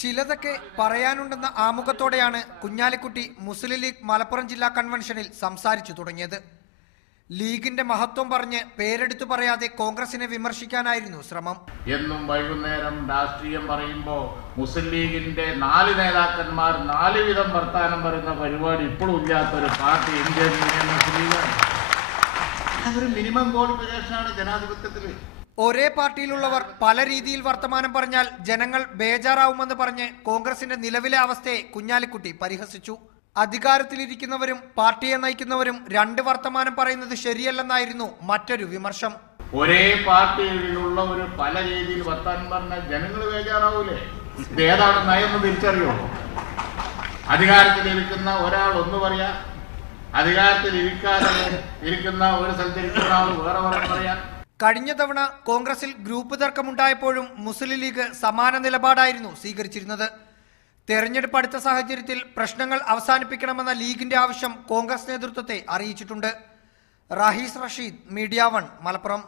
ചിലതൊക്കെ പറയാനുണ്ടെന്ന ആമുഖത്തോടെയാണ് കുഞ്ഞാലിക്കുട്ടി മുസ്ലിം ലീഗ് മലപ്പുറം ജില്ലാ കൺവെൻഷനിൽ സംസാരിച്ചു തുടങ്ങിയത്. ലീഗിന്റെ മഹത്വം പറഞ്ഞ് പേരെടുത്തു പറയാതെ കോൺഗ്രസിനെ വിമർശിക്കാനായിരുന്നു ശ്രമം. എന്നും വൈകുന്നേരം രാഷ്ട്രീയം പറയുമ്പോൾ മുസ്ലിം ലീഗിന്റെ 4 നേതാക്കന്മാർ 4 വിധം വർത്താനം പറയുന്ന പരിപാടി ഇപ്പോഴും ഇല്ലാത്തൊരു പാർട്ടി ഇന്ത്യൻ യൂണിയൻ മുസ്ലിം ലീഗാണ്. അതൊരു മിനിമം ക്വാളിഫിക്കേഷനാണ് ജനാധിപത്യത്തിൽ. ഒരേ പാർട്ടിയിലുള്ളവർ പല രീതിയിൽ വർത്തമാനം പറഞ്ഞാൽ ജനങ്ങൾ ബേജാറാവുമെന്ന് പറഞ്ഞ് കോൺഗ്രസിന്റെ നിലവിലെ അവസ്ഥയെ കുഞ്ഞാലിക്കുട്ടി പരിഹസിച്ചു. അധികാരത്തിലിരിക്കുന്നവരും പാർട്ടിയെ നയിക്കുന്നവരും 2 വർത്തമാനം പറയുന്നത് ശരിയല്ലെന്നായിരുന്നു മറ്റൊരു വിമർശം. ഒരേ പാർട്ടിയിലുള്ളവർ പല രീതിയിൽ വർത്താനം പറഞ്ഞാൽ ജനങ്ങൾ ബേജാറാവൂലേ? ഇത് ഏതാണ് നയം തിരിച്ചറിയോ? അധികാരത്തിലിരിക്കുന്ന ഒരാൾ ഒന്ന് പറയാ, അധികാരത്തിൽ ഇരിക്കുന്ന ഒരു സ്ഥലത്തിരിക്കുന്ന ആൾ വേറെ പറയാ. കഴിഞ്ഞ തവണ കോൺഗ്രസിൽ ഗ്രൂപ്പ് തർക്കമുണ്ടായപ്പോഴും മുസ്ലിം ലീഗ് സമാന നിലപാടായിരുന്നു സ്വീകരിച്ചിരുന്നത്. തെരഞ്ഞെടുപ്പ് അടുത്ത സാഹചര്യത്തിൽ പ്രശ്നങ്ങൾ അവസാനിപ്പിക്കണമെന്ന ലീഗിന്റെ ആവശ്യം കോൺഗ്രസ് നേതൃത്വത്തെ അറിയിച്ചിട്ടുണ്ട്. റഹീസ് റഷീദ്, മീഡിയ 1, മലപ്പുറം.